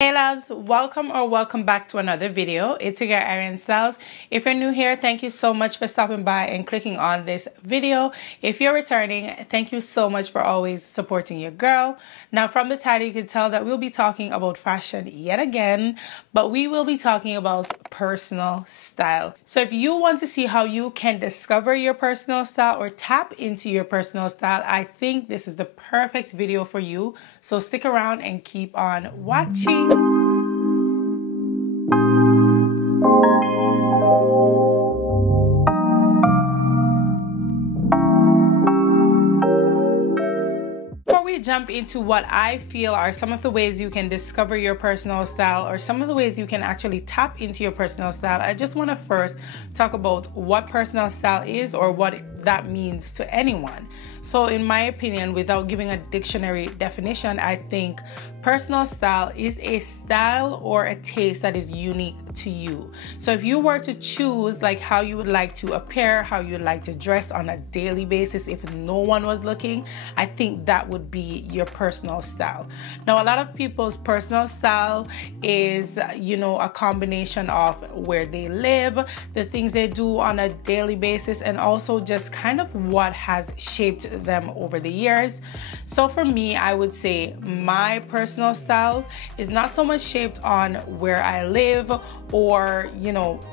Hey loves, welcome back to another video. It's your girl ARIANNE STYLLZ. If you're new here, thank you so much for stopping by and clicking on this video. If you're returning, thank you so much for always supporting your girl. Now from the title you can tell that we'll be talking about fashion yet again, but we will be talking about personal style. So if you want to see how you can discover your personal style or tap into your personal style, I think this is the perfect video for you. So stick around and keep on watching. Before we jump into what I feel are some of the ways you can discover your personal style or some of the ways you can actually tap into your personal style, I just want to first talk about what personal style is or what that means to anyone. So in my opinion, without giving a dictionary definition, I think personal style is a style or a taste that is unique to you. So if you were to choose like how you would like to appear, how you would like to dress on a daily basis if no one was looking, I think that would be your personal style. Now a lot of people's personal style is, a combination of where they live, the things they do on a daily basis, and also just kind of what has shaped them over the years. So for me, I would say my personal style is not so much shaped on where I live or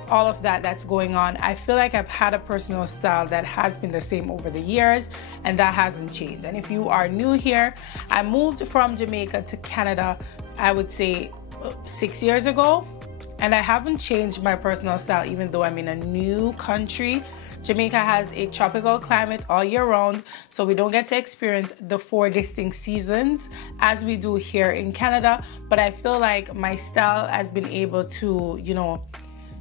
all of that's going on. I feel like I've had a personal style that has been the same over the years and that hasn't changed. And if you are new here, I moved from Jamaica to Canada, I would say 6 years ago, and I haven't changed my personal style even though I'm in a new country. Jamaica has a tropical climate all year round, so we don't get to experience the 4 distinct seasons as we do here in Canada. But I feel like my style has been able to,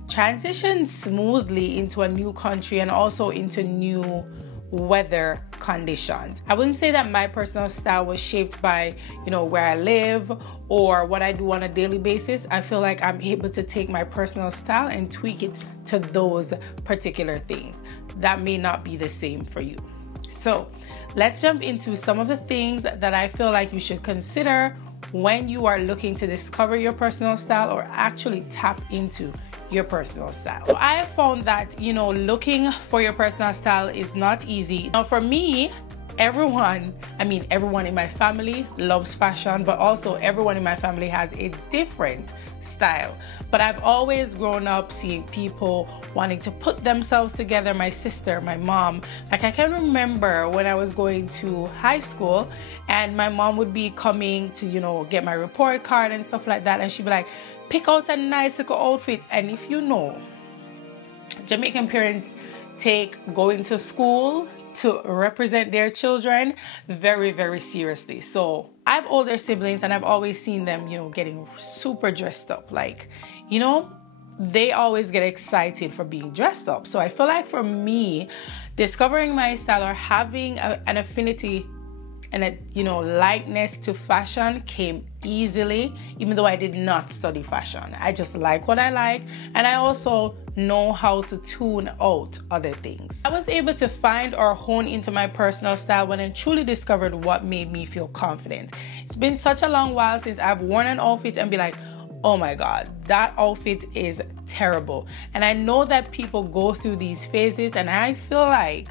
transition smoothly into a new country and also into new weather conditions. I wouldn't say that my personal style was shaped by, where I live or what I do on a daily basis. I feel like I'm able to take my personal style and tweak it to those particular things. That may not be the same for you. So let's jump into some of the things that I feel like you should consider when you are looking to discover your personal style or actually tap into your personal style. So I have found that, looking for your personal style is not easy. Now for me, everyone in my family loves fashion, but also everyone in my family has a different style. But I've always grown up seeing people wanting to put themselves together. My sister, my mom, like I can remember when I was going to high school and my mom would be coming to, get my report card and stuff like that. And she'd be like, pick out a nice little outfit. And if you know, Jamaican parents take going to school to represent their children very, very seriously. So I have older siblings and I've always seen them, getting super dressed up. Like, they always get excited for being dressed up. So I feel like for me, discovering my style or having an affinity and a likeness to fashion came easily, even though I did not study fashion. I just like what I like, and I also know how to tune out other things. I was able to find or hone into my personal style when I truly discovered what made me feel confident. It's been such a long while since I've worn an outfit and be like, oh my God, that outfit is terrible. And I know that people go through these phases, and I feel like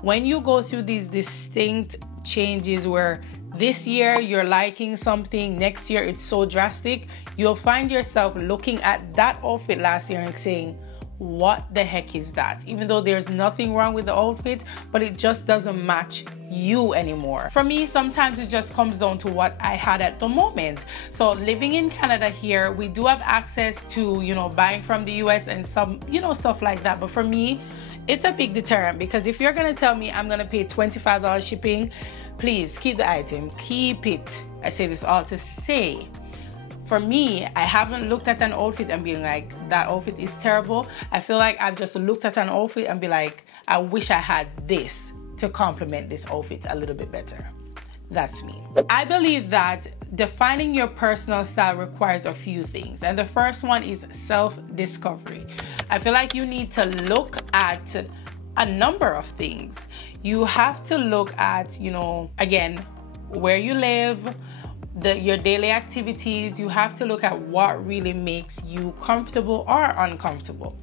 when you go through these distinct changes where this year you're liking something, next year it's so drastic, you'll find yourself looking at that outfit last year and saying, what the heck is that? Even though there's nothing wrong with the outfit, but it just doesn't match you anymore. For me, sometimes it just comes down to what I had at the moment. So living in Canada here, we do have access to, buying from the US and some, stuff like that. But for me, it's a big deterrent, because if you're gonna tell me I'm gonna pay $25 shipping, please keep the item, keep it. I say this all to say, for me, I haven't looked at an outfit and been like, that outfit is terrible. I feel like I've just looked at an outfit and be like, I wish I had this to complement this outfit a little bit better. That's me. I believe that defining your personal style requires a few things. And the first one is self-discovery. I feel like you need to look at a number of things. You have to look at, again, where you live, your daily activities. You have to look at what really makes you comfortable or uncomfortable.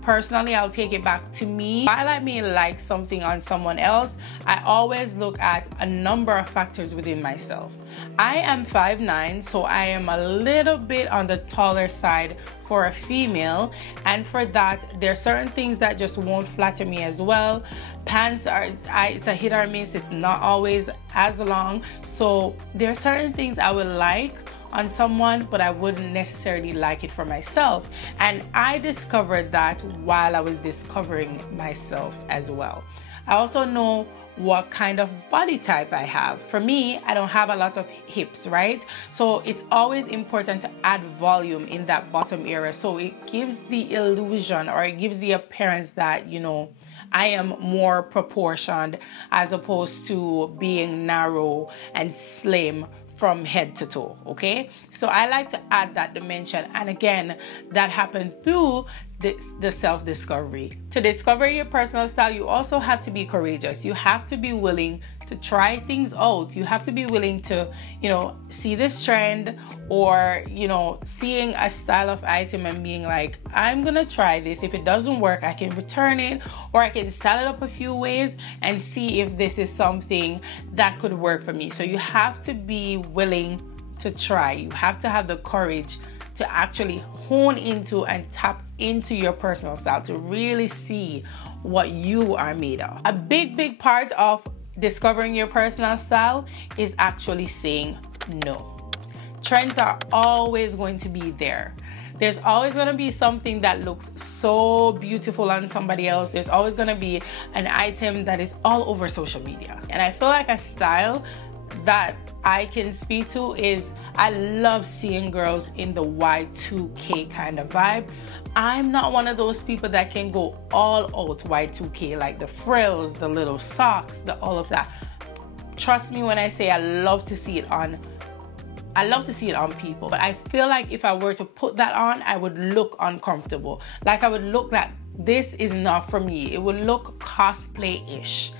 Personally, I'll take it back to me. While I may like something on someone else, I always look at a number of factors within myself. I am 5'9", so I am a little bit on the taller side for a female, and for that, there are certain things that just won't flatter me as well. Pants it's a hit or miss. It's not always as long. So there are certain things I would like on someone, but I wouldn't necessarily like it for myself. And I discovered that while I was discovering myself as well. I also know what kind of body type I have. For me, I don't have a lot of hips, right? So it's always important to add volume in that bottom area, so it gives the illusion, or it gives the appearance that, you know, I am more proportioned as opposed to being narrow and slim from head to toe. Okay, so I like to add that dimension, and again, that happened through the self-discovery. To discover your personal style, you also have to be courageous. You have to be willing to try things out. You have to be willing to, you know, see this trend, or, you know, seeing a style of item and being like, I'm gonna try this. If it doesn't work, I can return it, or I can style it up a few ways and see if this is something that could work for me. So you have to be willing to try. You have to have the courage to actually hone into and tap into your personal style to really see what you are made of. A big part of discovering your personal style is actually saying no. Trends are always going to be there. There's always going to be something that looks so beautiful on somebody else. There's always going to be an item that is all over social media. And I feel like a style that I can speak to is, I love seeing girls in the Y2K kind of vibe. I'm not one of those people that can go all out Y2K, like the frills, the little socks, all of that. Trust me when I say I love to see it on people, but I feel like if I were to put that on, I would look uncomfortable. Like I would look like this is not for me. It would look cosplay-ish.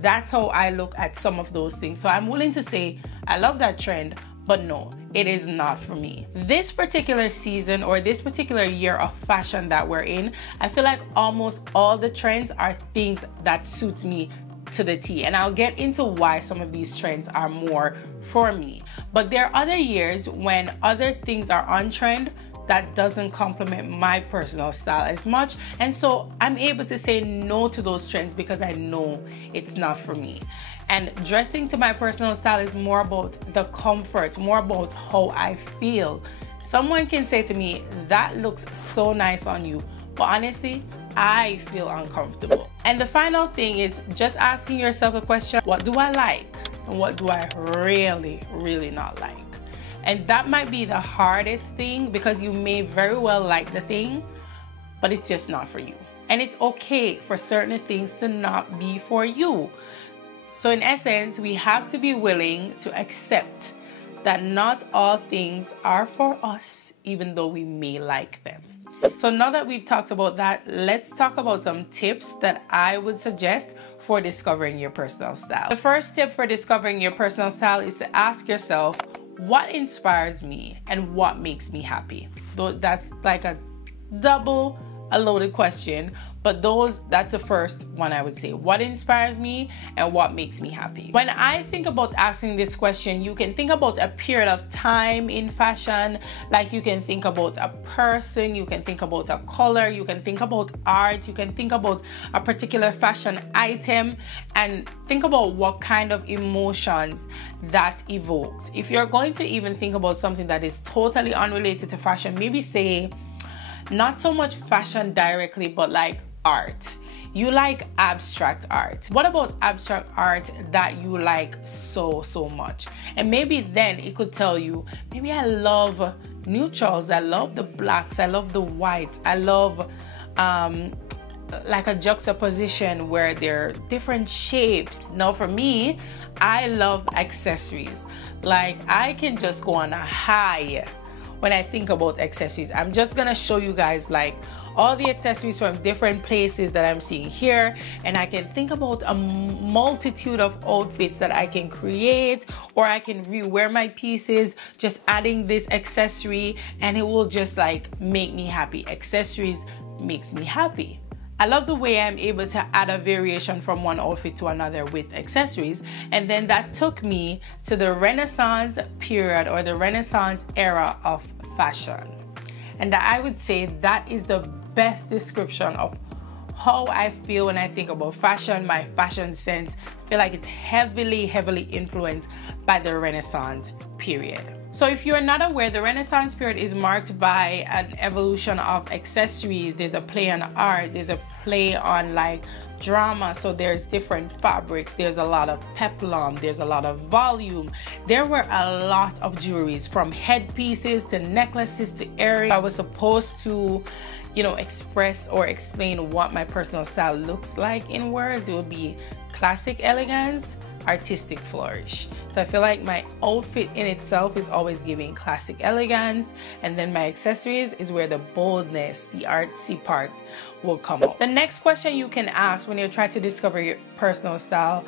That's how I look at some of those things. So I'm willing to say I love that trend, but no, it is not for me. This particular season, or this particular year of fashion that we're in, I feel like almost all the trends are things that suits me to the T, and I'll get into why some of these trends are more for me. But there are other years when other things are on trend that doesn't complement my personal style as much, and so I'm able to say no to those trends because I know it's not for me. And dressing to my personal style is more about the comfort, more about how I feel. Someone can say to me, that looks so nice on you, but honestly, I feel uncomfortable. And the final thing is just asking yourself a question: what do I like and what do I really not like? And that might be the hardest thing, because you may very well like the thing, but it's just not for you. And it's okay for certain things to not be for you. So in essence, we have to be willing to accept that not all things are for us, even though we may like them. So now that we've talked about that, let's talk about some tips that I would suggest for discovering your personal style. The first tip for discovering your personal style is to ask yourself, what inspires me and what makes me happy? That's like a loaded question, but that's the first one I would say. What inspires me and what makes me happy? When I think about asking this question, you can think about a period of time in fashion, like you can think about a person, you can think about a color, you can think about art, you can think about a particular fashion item, and think about what kind of emotions that evokes. If you're going to even think about something that is totally unrelated to fashion, maybe say, not so much fashion directly, but like art. You like abstract art. What about abstract art that you like so much? And maybe then it could tell you, maybe I love neutrals, I love the blacks, I love the whites, I love like a juxtaposition where there are different shapes. Now for me, I love accessories. Like I can just go on a high when I think about accessories. I'm just gonna show you guys like all the accessories from different places that I'm seeing here, and I can think about a multitude of outfits that I can create, or I can rewear my pieces just adding this accessory, and it will just like make me happy. Accessories makes me happy. I love the way I'm able to add a variation from one outfit to another with accessories. And then that took me to the Renaissance period, or the Renaissance era of fashion. And I would say that is the best description of how I feel when I think about fashion, my fashion sense. I feel like it's heavily influenced by the Renaissance period. So if you're not aware, the Renaissance period is marked by an evolution of accessories. There's a play on art, there's a play on like drama, so there's different fabrics, there's a lot of peplum, there's a lot of volume. There were a lot of jewelries, from headpieces to necklaces to earrings. I was supposed to, you know, express or explain what my personal style looks like in words. It would be classic elegance, artistic flourish. So I feel like my outfit in itself is always giving classic elegance, and then my accessories is where the boldness, the artsy part will come up. The next question you can ask when you're trying to discover your personal style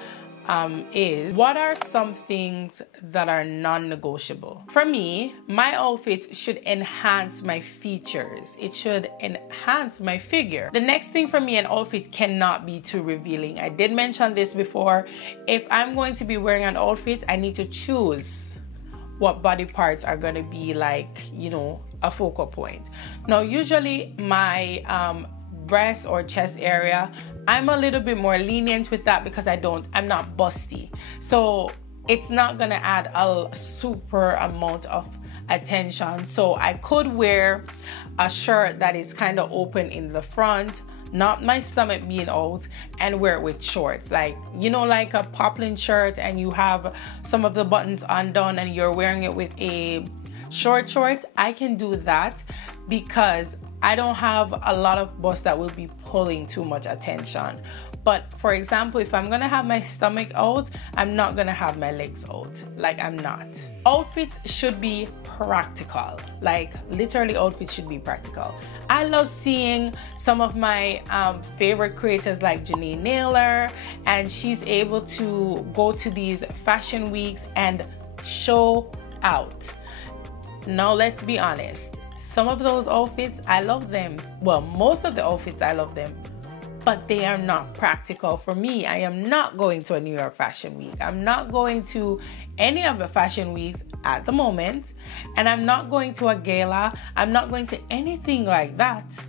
is, what are some things that are non-negotiable? For me, my outfit should enhance my features. It should enhance my figure. The next thing for me, an outfit cannot be too revealing. I did mention this before. If I'm going to be wearing an outfit, I need to choose what body parts are going to be like, you know, a focal point. Now, usually my breast or chest area, I'm a little bit more lenient with that because I'm not busty. So it's not gonna add a super amount of attention. So I could wear a shirt that is kind of open in the front, not my stomach being out, and wear it with shorts. Like, you know, like a poplin shirt, and you have some of the buttons undone and you're wearing it with a short shorts. I can do that because I don't have a lot of bust that will be pulling too much attention. But for example, if I'm gonna have my stomach out, I'm not gonna have my legs out. Like, I'm not. Outfits should be practical. Like, literally, outfits should be practical. I love seeing some of my favorite creators like Janine Naylor, and she's able to go to these fashion weeks and show out. Now, let's be honest. Some of those outfits, I love them. Well, most of the outfits, I love them, but they are not practical for me. I am not going to a New York Fashion Week. I'm not going to any of the fashion weeks at the moment, and I'm not going to a gala. I'm not going to anything like that.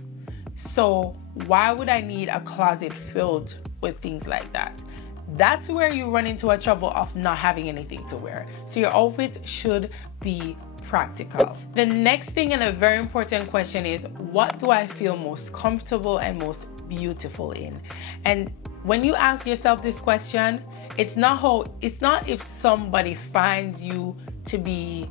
So why would I need a closet filled with things like that? That's where you run into a trouble of not having anything to wear. So your outfit should be practical. The next thing, and a very important question, is, what do I feel most comfortable and most beautiful in? And when you ask yourself this question, it's not if somebody finds you to be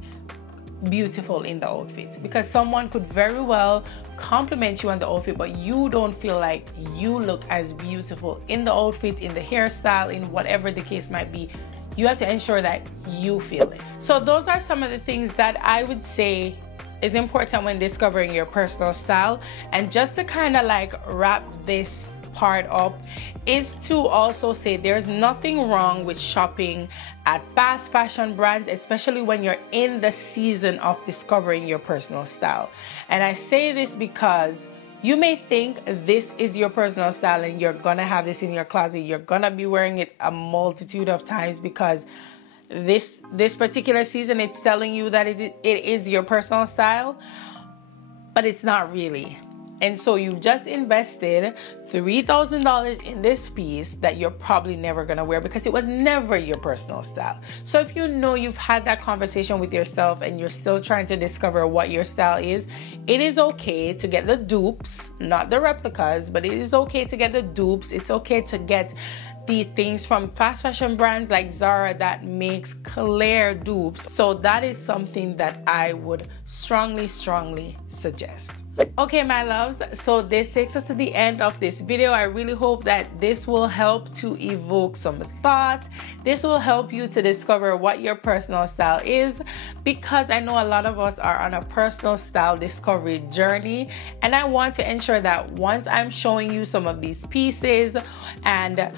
beautiful in the outfit, because someone could very well compliment you on the outfit, but you don't feel like you look as beautiful in the outfit, in the hairstyle, in whatever the case might be. You have to ensure that you feel it. So those are some of the things that I would say is important when discovering your personal style. And just to kind of like wrap this part up, is to also say there's nothing wrong with shopping at fast fashion brands, especially when you're in the season of discovering your personal style. And I say this because you may think this is your personal style and you're gonna have this in your closet. You're gonna be wearing it a multitude of times because this particular season it's telling you that it is your personal style, but it's not really. And so you've just invested $3,000 in this piece that you're probably never gonna wear because it was never your personal style. So if you know you've had that conversation with yourself and you're still trying to discover what your style is, it is okay to get the dupes, not the replicas, but it is okay to get the dupes. It's okay to get the things from fast fashion brands like Zara that makes clear dupes. So that is something that I would strongly suggest. Okay, my loves, so this takes us to the end of this video. I really hope that this will help to evoke some thought. This will help you to discover what your personal style is, because I know a lot of us are on a personal style discovery journey, and I want to ensure that once I'm showing you some of these pieces and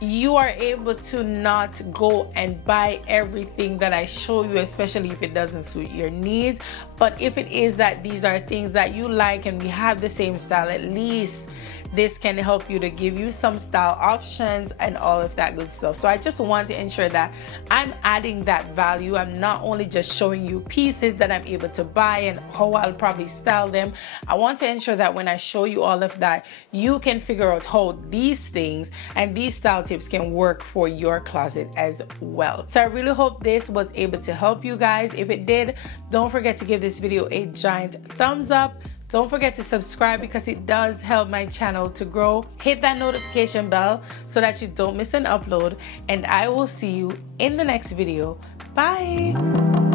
you are able to not go and buy everything that I show you, especially if it doesn't suit your needs. But if it is that these are things that you like and we have the same style, at least this can help you to give you some style options and all of that good stuff. So I just want to ensure that I'm adding that value. I'm not only just showing you pieces that I'm able to buy and how I'll probably style them. I want to ensure that when I show you all of that, you can figure out how these things and these style tips can work for your closet as well. So I really hope this was able to help you guys. If it did, don't forget to give this video a giant thumbs up. Don't forget to subscribe because it does help my channel to grow. Hit that notification bell so that you don't miss an upload, and I will see you in the next video. Bye.